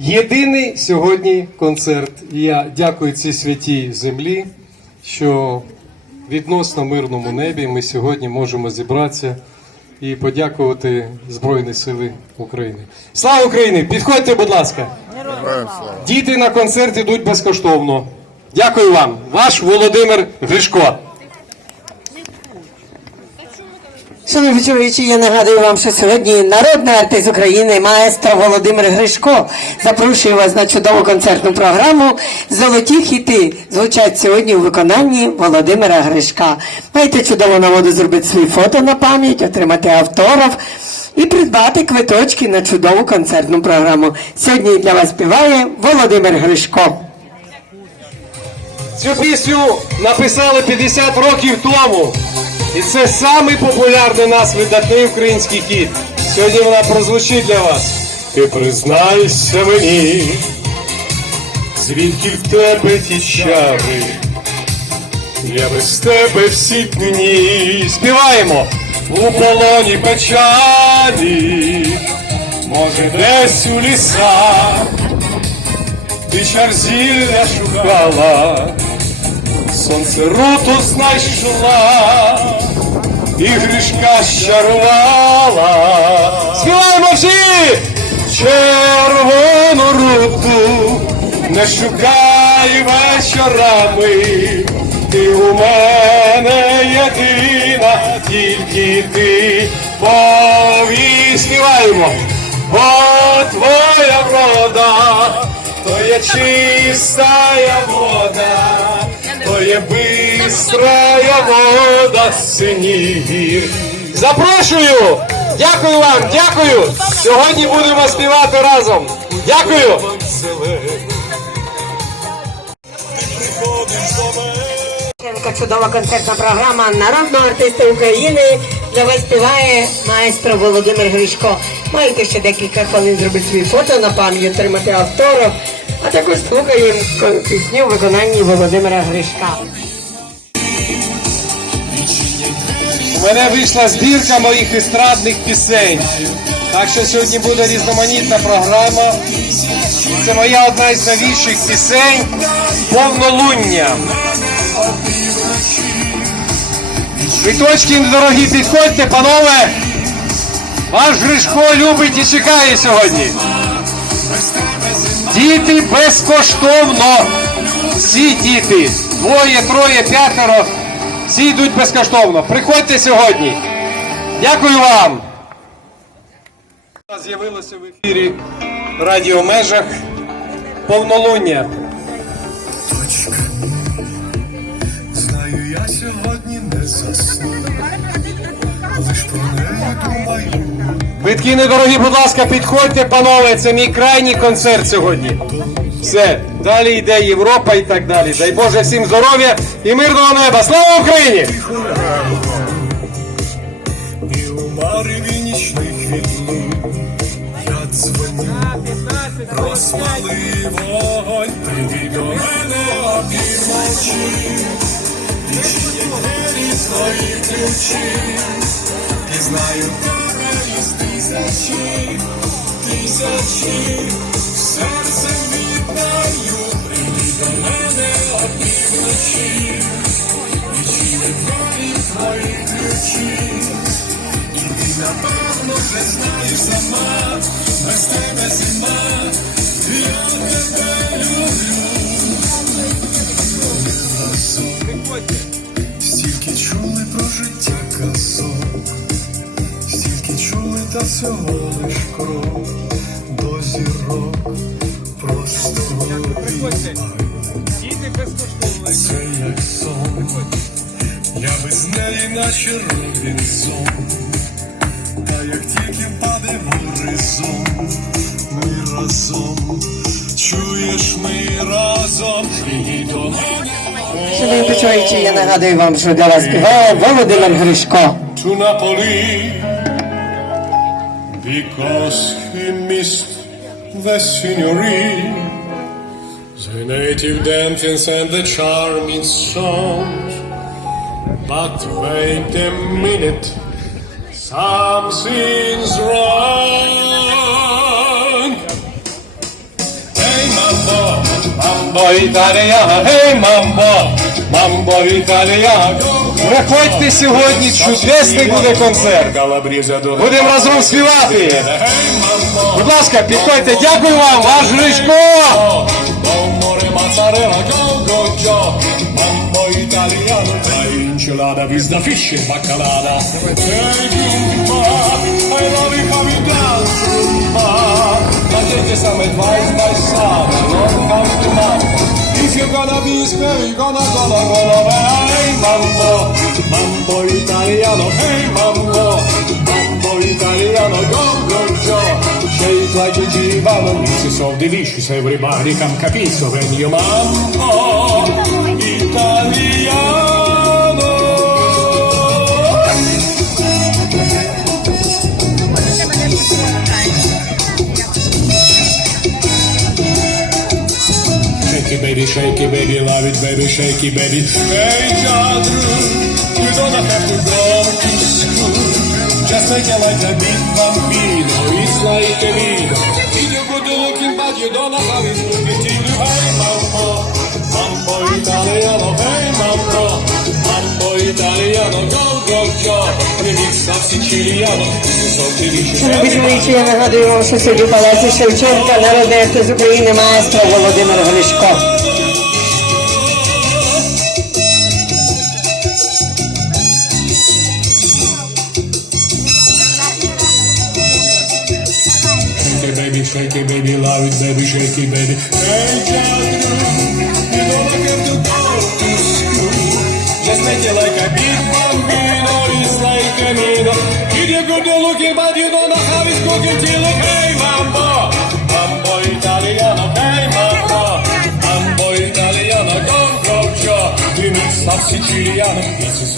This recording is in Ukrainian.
Єдиний сьогодні концерт. І Я дякую цій святій землі, що відносно мирному небі ми сьогодні можемо зібратися і подякувати Збройні Сили України. Слава Україні! Підходьте, будь ласка. Діти на концерт ідуть безкоштовно. Дякую вам. Ваш Володимир Гришко. Шановні чоловічі, я нагадую вам, що сьогодні народний артист України, маестро Володимир Гришко запрошує вас на чудову концертну програму. Золоті хіти звучать сьогодні у виконанні Володимира Гришка. Маєте чудову нагоду зробити свої фото на пам'ять, отримати автограф і придбати квиточки на чудову концертну програму. Сьогодні для вас співає Володимир Гришко. Цю пісню написали 50 років тому. І це самий популярний нас видатний український хіт. Сьогодні вона прозвучить для вас. Ти признайся мені, звідки в тебе ті чари. Я без тебе всі дні. Співаємо у полоні печалі, може десь у лісах ти чар зілля шукала, сонце руту знайшла, і грішка щарувала. Співаємо всі! Червону руту не шукай вечорами, ти у мене єдина, тільки ти повій. Співаємо, бо твоя врода, то є чистая вода, є бистрая вода синів. Запрошую! Дякую вам, дякую! Сьогодні будемо співати разом. Дякую! Чудова концертна програма народного артиста України. Для вас співає маестро Володимир Гришко. Маєте ще декілька хвилин зробити свої фото на пам'ять, отримати автограф, а також слухаємо пісню в виконанні Володимира Гришка. У мене вийшла збірка моїх естрадних пісень. Так що сьогодні буде різноманітна програма. Це моя одна із новіших пісень Повнолуння. Квиточки недорогі, підходьте, панове. Ваш Гришко любить і чекає сьогодні. Діти безкоштовно. Всі діти, двоє, троє, п'ятеро, всі йдуть безкоштовно. Приходьте сьогодні. Дякую вам. З'явилося в ефірі Радіо Межах повнолуння. Знаю, я сьогодні не засну, лиш про неї думаю. Квитки недорогі, будь ласка, підходьте, панове. Це мій крайній концерт сьогодні. Все, далі йде Європа і так далі. Дай Боже всім здоров'я і мирного неба. Слава Україні! І у мареві нічних вітру я дзвоню, розпали вогонь, прийди до мене опівночі, відчині двері свої ключі, і знаю із тисячі, тисячі, серцем віддаю, прийди до мене опівночі, відчині двері свої ключі. І ти напевно вже знаєш сама, без тебе зима, я тебе люблю. Стільки чули про життя та всього лиш крок до зірок, просто обіймай. Це як сон, я без неї наче Робінсон. Та як тільки впаде горизонт, ми разом, чуєш, ми разом, і до мене Шановні почуючі, я нагадую вам, що для вас співає Володимир Гришко. to Napoli, because he missed the scenery, the native dances and the charming songs. But wait a minute, something's wrong. Hey, mambo, mambo italiano, hey mambo, mambo italiano. Приходьте сьогодні, чудесний буде концерт. Будемо разом співати. Будь ласка, підходьте, дякую вам, ваш Гришко! Insalata, vista fish e baccalata. I love you how you dance, Jumba. Ma gente some advice by. If you're gonna be square, you're gonna gonna gonna hey mambo, mambo italiano, hey mambo, mambo italiano, go go Joe. Shake like a divano, this is so delicious, everybody come capisco when you mambo Shake it, baby, love it, baby, shake it, baby. Hey, Jadru, you don't have to go to school. Just make it like a big bambino, it's like a vino. If you're good looking, but you don't know how it's looking till you hey, mambo, mambo italiano, hey, mambo, mambo italiano, go, go, go. Remix of Siciliano, this is. Шановні глядачі, я нагадую вам, що сьогодні в Палаці Шевченка народний артист України маестро Володимир Гришко. Shake it, baby, shake love it, baby, shake it, baby. Hey, Jadru, you don't have to go. Just make it like a big bambino, it's like a needle. Kid, you're good looking, but you don't know how it's cooking till it. Hey, mambo, mambo italiano, hey, mambo, mambo italiano, go, go, go. Remix of Siciliano, this is